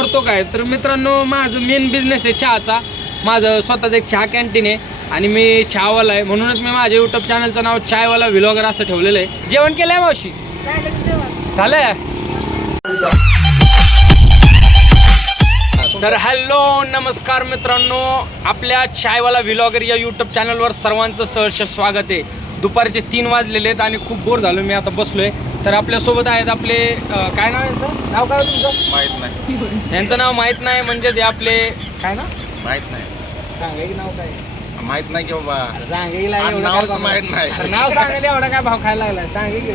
करतो काय तर मित्रांनो, माझं मेन बिझनेस आहे चहाचा. माझं स्वतःचं एक चहा कॅन्टीन आहे आणि मी चहावाला आहे, म्हणूनच मी माझ्या यूट्यूब चॅनलचं नाव चायवाला व्लॉगर असं ठेवलेलं आहे. जेवण केलं आहे मावशी? झालं. तर हॅलो नमस्कार मित्रांनो, आपल्या चायवाला व्लॉगर या यूट्यूब चॅनलवर सर्वांचं सहर्ष स्वागत आहे. दुपारचे 3 वाजलेले आहेत आणि खूप बोर झालो मी, आता बसलोय. तर आपल्यासोबत आहेत आपले काय नाव आहे? नाव काय तुमचं? माहित नाही. यांचं नाव माहीत नाही म्हणजे ते आपले काय ना माहित नाही. सांगा की नाव काय? माहित नाही की बाबा. नावच माहित नाही. नाव सांगायला एवढा काय भाव खायला लागलाय? सांगे की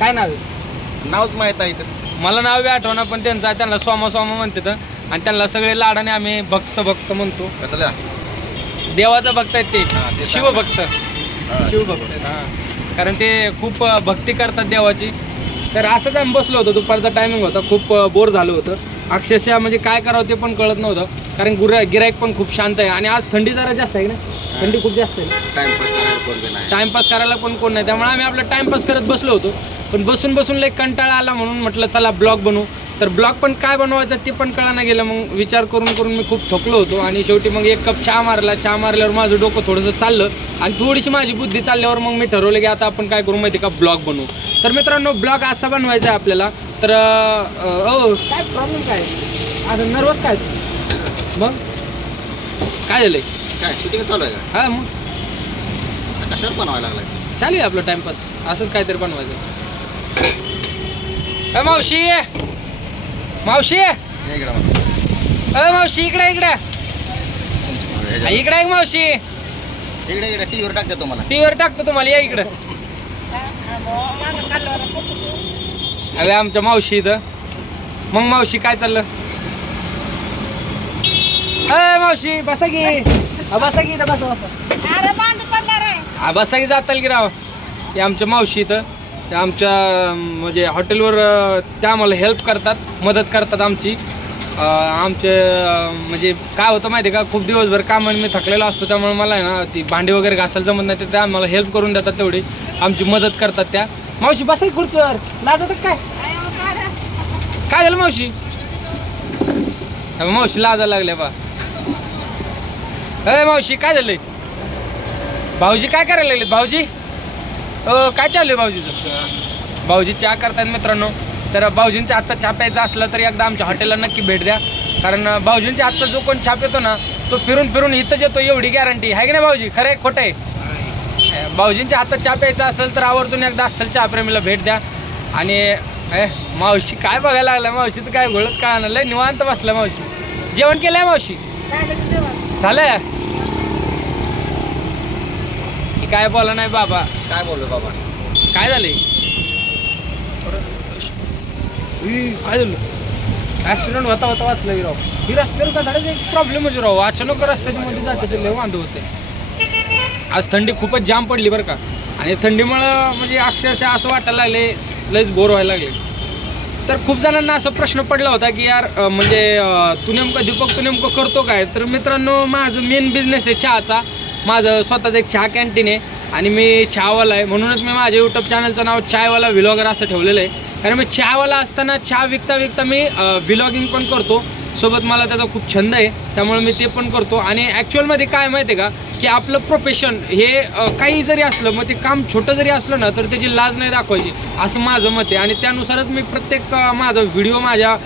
काय नाव आहे? नावच माहित आहे. मला नाव बी आठवणार, पण त्यांना सोमा म्हणतात आणि त्यांना सगळे लाडाने आम्ही भक्त म्हणतो. कसल्या देवाचं भक्त आहेत ते, ते शिवभक्त. शिवभक्त आहेत हां, कारण ते खूप भक्ती करतात देवाची. तर असंच आम्ही बसलो होतो, दुपारचा टायमिंग होता, खूप बोर झालं होतं अक्षरशः. म्हणजे काय करावं ते पण कळत नव्हतं, कारण गिराईक पण खूप शांत आहे आणि आज थंडी जरा जास्त आहे ना, थंडी खूप जास्त आहे. टाइमपास करायला पण कोण नाही, त्यामुळे आम्ही आपला टाइमपास करत बसलो होतो. पण बसून लई कंटाळा आला, म्हणून म्हटलं चला ब्लॉग बनवू. तर ब्लॉग पण काय बनवायचं ते पण कळायला गेलं. मग विचार करून मी खूप थकलो होतो आणि शेवटी मग एक कप चहा मारला. चहा मारल्यावर माझं डोकं थोडंसं चाललं आणि थोडीशी माझी बुद्धी चालल्यावर मग मी ठरवलं की आता आपण काय करू माहिती का, ब्लॉग बनवू. तर मित्रांनो, ब्लॉग असा बनवायचा आहे आपल्याला. तर काय प्रॉब्लेम काय आता, नर्वस काय मग काय झालंय? काय शूटिंग चालू आहे का? हा मग कशावर बनवायला लागलाय? चालू आहे आपलं टाइमपास, असंच काहीतरी बनवायचं. मावशी मावशी मावशी इकडे एक मावशी, इकडे टीव्हीवर टाकते तुम्हाला. टीव्हीवर टाकतो तुम्हाला, या इकडं. अरे आमच्या मावशी इथं. मग मावशी काय चाललं? मावशी बसा की, बसा की इथं, बसा. बसा की जाताल की राव. हे आमच्या मावशी इथं, त्या आमच्या म्हणजे हॉटेलवर त्या आम्हाला हेल्प करतात, मदत करतात आमची. आमचे म्हणजे काय होतं माहिती आहे का, खूप दिवसभर कामाने मी थकलेलो असतो, त्यामुळे मला आहे ना ती भांडी वगैरे घासायला जमत नाही, तर त्या आम्हाला हेल्प करून देतात, तेवढी आमची मदत करतात त्या. मावशी बसा की खुर्चीवर, लाजत काय? काय झालं मावशी? मावशी लाजायला लागल्या बा. मावशी काय झालंय? भाऊजी काय करायला लागलेत? भाऊजी काय चालू आहे भाऊजीचं? भाऊजी चहा करतायत मित्रांनो. तर भाऊजींचा आजचा चहा प्यायचा असला तर एकदा आमच्या हॉटेलला नक्की भेट द्या, कारण भाऊजींच्या आजचा जो कोण चहा पितो ना, तो फिरून इथंच येतो, एवढी गॅरंटी आहे की नाही भाऊजी? खरं आहे खोटं आहे? भाऊजींच्या हातात चहा प्यायचा असेल तर आवर्जून एकदा असेल चहाप्रेमीला भेट द्या. आणि मावशी काय बघायला लागला? मावशीचं काय घोळत काय आणलं? लय निवांत बसला मावशी. जेवण केलं आहे मावशी? झालं की काय बोला नाही बाबा? काय बोललो बाबा? काय झालंय? काय झालं? ऍक्सिडेंट होता वाचलं राव. ही रस्त्यावर कदाचित एक प्रॉब्लेम होती राव, अचानक रस्त्याच्या मध्ये जाते ते लय वांदे होते. आज थंडी खूपच जाम पडली बरं का, आणि थंडीमुळं म्हणजे अक्षरशः असं वाटायला लागले, लयच बोर व्हायला लागले. तर खूप जणांना असा प्रश्न पडला होता की यार म्हणजे दीपक तू नेमकं करतो काय? तर मित्रांनो, माझं मेन बिझनेस आहे चहाचा. माझं स्वतःचं एक चहा कॅन्टीन आहे आणि मी चहावाला आहे, म्हणूनच मी माझ्या यूट्यूब चॅनलचं नाव चायवाला व्लॉगर असं ठेवलेलं आहे. कारण मी चहावाला असताना चहा विकता मी व्लॉगिंग पण करतो, सोबत मला त्याचा खूप छंद आहे, त्यामुळे मी ते पण करतो. आणि ॲक्च्युअलमध्ये काय माहिती आहे का, की आपलं प्रोफेशन हे काही जरी असलं, मग ते काम छोटं जरी असलं ना, तर त्याची लाज नाही दाखवायची, असं माझं मत आहे. आणि त्यानुसारच मी प्रत्येक माझा व्हिडिओ माझ्या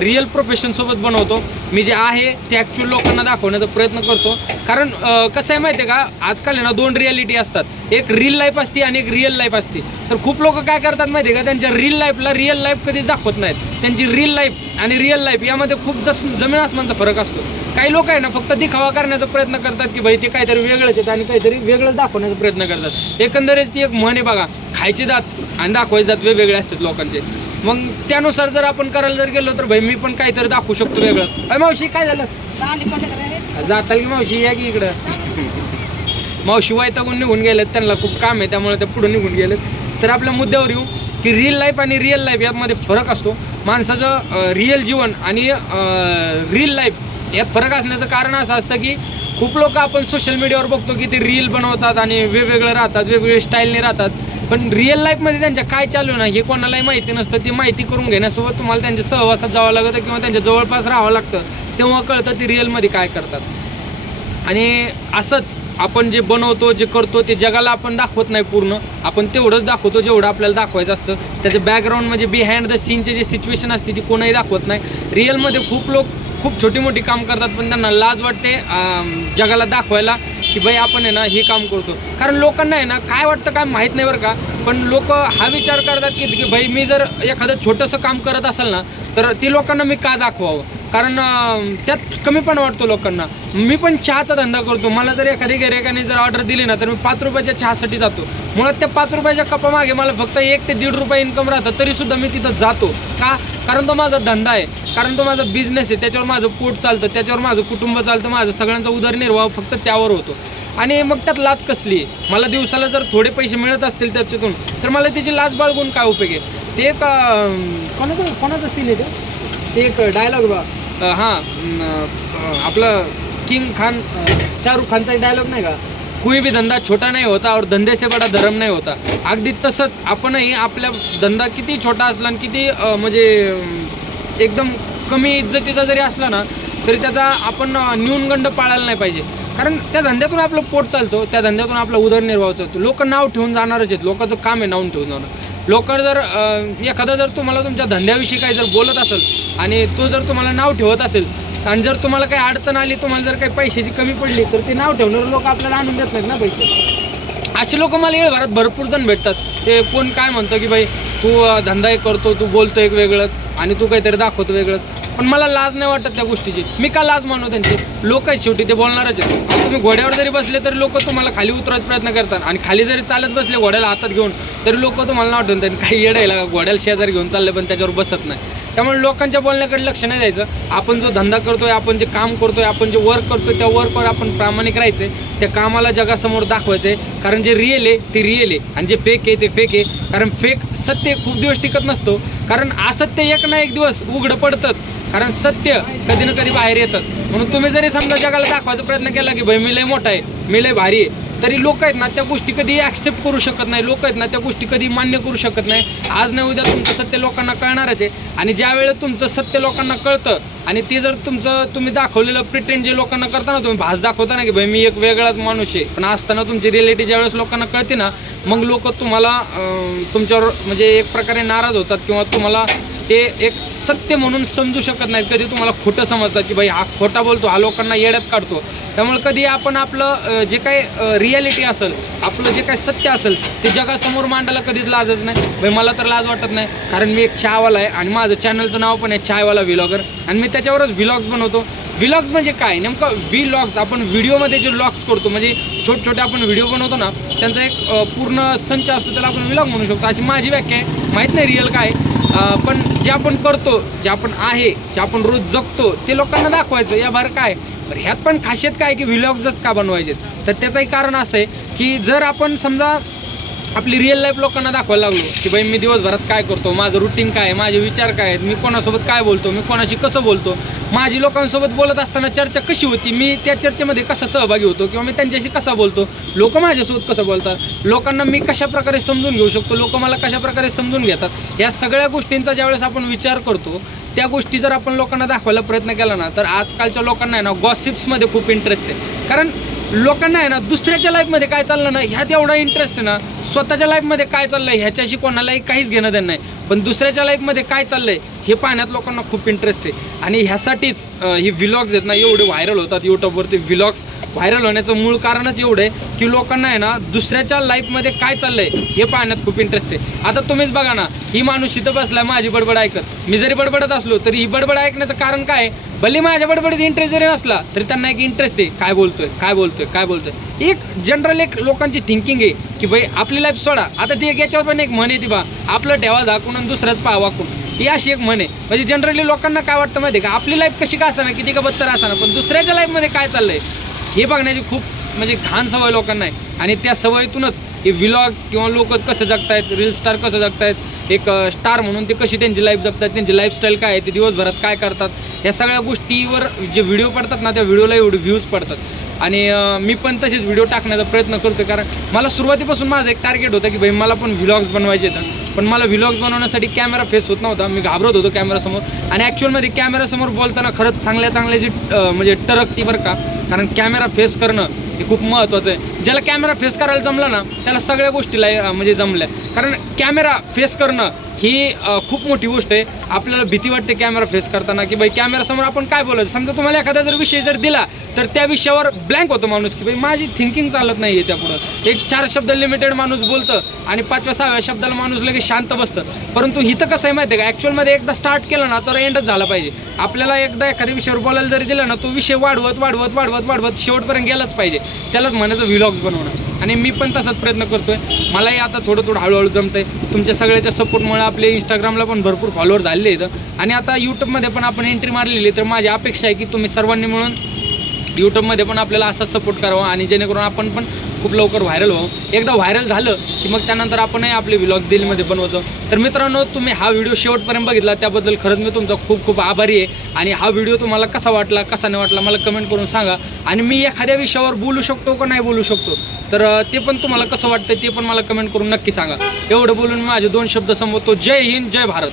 रिअल प्रोफेशनसोबत बनवतो. मी जे आहे ते ॲक्च्युअल लोकांना दाखवण्याचा प्रयत्न करतो. कारण कसं आहे माहिती आहे का, आजकाल आहे ना 2 रियालिटी असतात, एक रील लाईफ असते आणि एक रिअल लाईफ असते. तर खूप लोक काय करतात माहिती आहे का, त्यांच्या रील लाईफला रिअल लाईफ कधीच दाखवत नाहीत. त्यांची रील लाईफ आणि रिअल लाईफ यामध्ये खूप जमीन आसमानचा फरक असतो. काही लोक आहे ना फक्त दिखावा करण्याचा प्रयत्न करतात की भाई ते काहीतरी वेगळंच आहेत आणि काहीतरी वेगळंच दाखवण्याचा प्रयत्न करतात. एकंदरीत ती एक म्हण आहे बघा, खायचे दात आणि दाखवायचे दात वेगवेगळे असतात लोकांचे. मग त्यानुसार जर आपण करायला जर गेलो तर भाई मी पण काहीतरी दाखवू शकतो वेगळंच. मावशी काय झालं? जाताल की मावशी, या की इकडं. मावशी वैतागून निघून गेलेत, त्यांना खूप काम आहे त्यामुळे ते पुढे निघून गेलेत. तर आपल्या मुद्द्यावर येऊ की रिअल लाईफ आणि रिअल लाईफ यामध्ये फरक असतो. माणसाचं रिअल जीवन आणि रील लाईफ यात फरक असण्याचं कारण असं असतं की खूप लोक आपण सोशल मीडियावर बघतो की ते रील बनवतात आणि वेगवेगळे राहतात, वेगवेगळे स्टाईलने राहतात, पण रिअल लाईफमध्ये त्यांच्या काय चालू आहे ना हे कोणालाही माहिती नसतं. ती माहिती करून घेण्यासोबत तुम्हाला त्यांच्या सहवासात जावं लागतं किंवा त्यांच्या जवळपास राहावं लागतं, तेव्हा कळतं ती रिअलमध्ये काय करतात. आणि असंच आपण जे बनवतो, जे करतो ते जगाला आपण दाखवत नाही पूर्ण, आपण तेवढंच दाखवतो जेवढं आपल्याला दाखवायचं असतं. त्याचं बॅकग्राऊंड म्हणजे बिहाइंड द सीनचे जे सिच्युएशन असते ती कोणीही दाखवत नाही. रिअलमध्ये खूप लोक खूप छोटी मोठी काम करतात, पण त्यांना लाज वाटते जगाला दाखवायला की बाई आपण आहे ना हे काम करतो. कारण लोकांना आहे ना काय वाटतं काय माहीत नाही बरं का, पण लोक हा विचार करतात की बाई मी जर एखादं छोटंसं काम करत असेल ना तर ते लोकांना मी का दाखवावं, कारण त्यात कमीपणा वाटतो लोकांना. मी पण चहाचा धंदा करतो, मला जर एखादी गिऱ्हाईकाने जर ऑर्डर दिली ना तर मी 5 रुपयाच्या चहासाठी जातो. मुळात त्या 5 रुपयाच्या कपामागे मला फक्त 1 ते 1.5 रुपये इन्कम राहतं, तरीसुद्धा मी तिथं जातो का, कारण तो माझा धंदा आहे, कारण तो माझा बिझनेस आहे, त्याच्यावर माझं पोट चालतं, त्याच्यावर माझं कुटुंब चालतं, माझं सगळ्यांचा उदरनिर्वाह फक्त त्यावर होतो. आणि मग त्यात लाज कसली आहे. मला दिवसाला जर थोडे पैसे मिळत असतील त्याच्यातून तर मला त्याची लाज बाळगून काय उपयोग आहे. ते एक कोणाचं सीन आहे ते एक डायलॉग बा आपलं किंग खान शाहरुख खानचा एक डायलॉग नाही का, कोई भी धंदा छोटा नाही होता और धंदे से बडा धर्म नाही होता. अगदी तसंच आपणही आपल्या धंदा किती छोटा असला आणि किती म्हणजे एकदम कमी इज्जतीचा जरी असला ना तरी त्याचा आपण न्यूनगंड पाळायला नाही पाहिजे, कारण त्या धंद्यातून आपलं पोट चालतो, त्या धंद्यातून आपला उदरनिर्वाह चालतो. लोक नाव ठेवून जाणारच आहेत, लोकांचं काम आहे नाव ठेवून जाणं. लोक जर एखादा जर तुम्हाला तुमच्या धंद्याविषयी काही जर बोलत असेल आणि तो जर तुम्हाला नाव ठेवत असेल आणि जर तुम्हाला काही अडचण आली, तुम्हाला जर काही पैशाची कमी पडली तर ते नाव ठेवणारे लोक आपल्याला आणून देत नाहीत ना पैसे. असे लोक मला येळभरात भरपूर जण भेटतात. ते कोण काय म्हणतं की बाई तू धंदा एक करतो, तू बोलतो एक वेगळंच आणि तू काहीतरी दाखवतो वेगळंच, पण मला लाज नाही वाटत त्या गोष्टीची. मी का लाज मानू त्यांची, लोक आहेत शेवटी, ते बोलणारच आहेत. तुम्ही घोड्यावर जरी बसले तरी लोक तुम्हाला खाली उतरायचा प्रयत्न करतात आणि खाली जरी चालत बसले घोड्याला हातात घेऊन तरी लोक तुम्हाला नाव ठेवून त्यांनी काही येडं आहे घोड्याला शेजारी घेऊन चालले पण त्याच्यावर बसत नाही. त्यामुळे लोकांच्या बोलण्याकडे लक्ष नाही द्यायचं. आपण जो धंदा करतोय, आपण जे काम करतोय, आपण जे वर्क करतोय त्या वर्कवर आपण प्रामाणिक राहायचं, त्या कामाला जगासमोर दाखवायचं आहे. कारण जे रिअल आहे ते रिअल आहे आणि जे फेक आहे ते फेक आहे. कारण फेक सत्य खूप दिवस टिकत नसतो, कारण असत्य एक ना एक दिवस उघडं पडतंच, कारण सत्य कधी ना कधी बाहेर येतं. म्हणून तुम्ही जरी समजा जगाला दाखवायचा प्रयत्न केला की भाई मी लय मोठा आहे, मी लय भारी आहे, तरी लोक आहेत ना त्या गोष्टी कधी ॲक्सेप्ट करू शकत नाही, लोक आहेत ना त्या गोष्टी कधी मान्य करू शकत नाही. आज नाही उद्या तुमचं सत्य लोकांना कळणारच आहे. आणि ज्या वेळेस तुमचं सत्य लोकांना कळतं आणि ते जर तुम्ही दाखवलेलं प्रिटेंड जे लोकांना करता ना, तुम्ही भास दाखवता ना की भाई मी एक वेगळाच माणूस आहे, पण असताना तुमची रिॲलिटी ज्यावेळेस लोकांना कळते ना मग लोक तुम्हाला तुमच्यावर म्हणजे एक प्रकारे नाराज होतात किंवा तुम्हाला ते एक सत्य म्हणून समजू शकत नाहीत. कधी तुम्हाला खोटं समजतात की भाई हा खोटा बोलतो, हा लोकांना येड्यात काढतो. त्यामुळे कधी आपण आपलं जे काही रिॲलिटी असेल, आपलं जे काही सत्य असेल ते जगासमोर मांडायला कधीच लाजच नाही. भाई मला तर लाज वाटत नाही, कारण मी एक चहावाला आहे आणि माझं चॅनलचं नाव पण आहे चायवाला व्लॉगर आणि मी त्याच्यावरच व्लॉग्स बनवतो. व्लॉग्स म्हणजे काय नेमकं, व्लॉग्स आपण व्हिडिओमध्ये जे व्लॉग्स करतो म्हणजे छोटे आपण व्हिडिओ बनवतो ना त्यांचा एक पूर्ण संच असतो, त्याला आपण व्लॉग म्हणू शकतो. अशी माझी व्याख्या आहे, माहीत नाही रिअल काय, पण जे आपण करतो, जे आपण आहे, जे आपण रोज जगतो ते लोकांना दाखवायचं. या बाहेर काय तर ह्यात पण खासियत काय की व्लॉग्सच का बनवायचे, तर त्याचंही कारण असं आहे की जर आपण समजा आपली रिअल लाईफ लोकांना दाखवायला लागलो की बाई मी दिवसभरात काय करतो, माझं रुटीन काय आहे, माझे विचार काय आहेत, मी कोणासोबत काय बोलतो, मी कोणाशी कसं बोलतो, माझी लोकांसोबत बोलत असताना चर्चा कशी होती, मी त्या चर्चेमध्ये कसा सहभागी होतो किंवा मी त्यांच्याशी कसा बोलतो, लोक माझ्यासोबत कसं बोलतात, लोकांना मी कशा प्रकारे समजून घेऊ शकतो, लोक मला कशा प्रकारे समजून घेतात, या सगळ्या गोष्टींचा ज्यावेळेस आपण विचार करतो त्या गोष्टी जर आपण लोकांना दाखवायला प्रयत्न केला ना तर आजकालच्या लोकांना आहे ना गॉसिप्समध्ये खूप इंटरेस्ट आहे. कारण लोकांना आहे ना दुसऱ्याच्या लाईफमध्ये काय चाललं ना ह्यात एवढा इंटरेस्ट आहे ना, स्वतःच्या लाईफमध्ये काय चाललं आहे ह्याच्याशी कोणालाही काहीच घेणं देणं नाही, पण दुसऱ्याच्या लाईफमध्ये काय चाललं आहे हे पाहण्यात लोकांना खूप इंटरेस्ट आहे. आणि ह्यासाठीच ही व्लॉग्स आहेत ना एवढे व्हायरल होतात यूट्यूबवरती. व्लॉग्स व्हायरल होण्याचं मूळ कारणच एवढं आहे की लोकांना आहे ना दुसऱ्याच्या लाईफमध्ये काय चाललं आहे हे पाहण्यात खूप इंटरेस्ट आहे. आता तुम्हीच बघा ना, ही माणूस इथं बसला माझी बडबड ऐकत, मी जरी बडबडत असलो तरी ही बडबड ऐकण्याचं कारण काय आहे, भले माझ्या बडबडीत इंटरेस्ट जरी नसला तरी त्यांना एक इंटरेस्ट आहे काय बोलतोय काय बोलतोय काय बोलतोय. एक जनरल एक लोकांची थिंकिंग आहे की भाई आपली लाईफ सोडा, आता ती एक याच्यावर पण एक म्हण आहे ती बा आपलं ठेवा झाकून आणि दुसऱ्याच पाहा वाकून, ही अशी एक म्हण आहे. म्हणजे जनरली लोकांना काय वाटतं माहिती आहे का, आपली लाईफ कशी का असाना किती का बत्तर असाना, पण दुसऱ्याच्या लाईफमध्ये काय चाललंय हे बघण्याची खूप म्हणजे घाण सवय लोकांना आहे. आणि त्या सवयीतूनच हे व्लॉग्स किंवा लोक कसं जगतायत, रील स्टार कसं जगतायत, एक स्टार म्हणून ते कशी त्यांची लाईफ जगतात, त्यांची लाईफस्टाईल काय आहे, ते दिवसभरात काय करतात, या सगळ्या गोष्टीवर जे व्हिडिओ पडतात ना त्या व्हिडिओला एवढे व्ह्यूज पडतात. आणि मी पण तसेच व्हिडिओ टाकण्याचा प्रयत्न करतो, कारण मला सुरुवातीपासून माझं एक टार्गेट होतं की भाई मला पण व्लॉग्स बनवायचे आहेत, पण मला व्लॉग्स बनवण्यासाठी कॅमेरा फेस होत नव्हता. मी घाबरत होतो कॅमेरासमोर, आणि ॲक्च्युअलमध्ये कॅमेरासमोर बोलताना खरंच चांगल्या जी म्हणजे टरकती बरं का, कारण कॅमेरा फेस करणं हे खूप महत्त्वाचं आहे. ज्याला कॅमेरा फेस करायला जमलं ना त्याला सगळ्या गोष्टीला म्हणजे जमल्या, कारण कॅमेरा फेस करणं ही खूप मोठी गोष्ट आहे. आपल्याला भीती वाटते कॅमेरा फेस करताना की भाई कॅमेरासमोर आपण काय बोलायचं. समजा तुम्हाला एखादा जर विषय जर दिला तर त्या विषयावर ब्लँक होतो माणूस की भाई माझी थिंकिंग चालत नाही आहे त्यापुढं. एक 4 शब्द लिमिटेड माणूस बोलतं आणि 5व्या-6व्या शब्दाला माणूस लगेच शांत बसतं. परंतु इथं कसं आहे माहिती आहे का, ॲक्च्युअलमध्ये एकदा स्टार्ट केलं ना तर एंडच झाला पाहिजे. आपल्याला एकदा एखाद्या विषयावर बोलायला जरी दिला ना तो विषय वाढवत शेवटपर्यंत गेलाच पाहिजे. त्यालाच म्हणायचं व्लॉग्स बनवणं, आणि मी पण तसाच प्रयत्न करतोय. मलाही आता थोडं हळूहळू जमतंय. तुमच्या सगळ्याच्या सपोर्टमुळे आपले इंस्टाग्रामला पण भरपूर फॉलोअर झालेले आहेत, आणि आता यूट्यूबमध्ये पण आपण एंट्री मारलेली आहे. तर माझी अपेक्षा आहे की तुम्ही सर्वांनी मिळून यूट्यूबमध्ये पण आपल्याला असाच सपोर्ट करावा, आणि जेणेकरून आपण पण खूप लवकर व्हायरल व्हावं. एकदा व्हायरल झालं की मग त्यानंतर आपणही आपले व्लॉग्स दिल्लीमध्ये बनवतो. तर मित्रांनो, तुम्ही हा व्हिडिओ शेवटपर्यंत बघितला त्याबद्दल खरंच मी तुमचा खूप आभारी आहे. आणि हा व्हिडिओ तुम्हाला कसा वाटला कसा नाही वाटला मला कमेंट करून सांगा. आणि मी एखाद्या विषयावर बोलू शकतो का नाही बोलू शकतो तर ते पण तुम्हाला कसं वाटतं ते पण मला कमेंट करून नक्की सांगा. एवढं बोलून माझे 2 शब्द संपवतो. जय हिंद, जय भारत.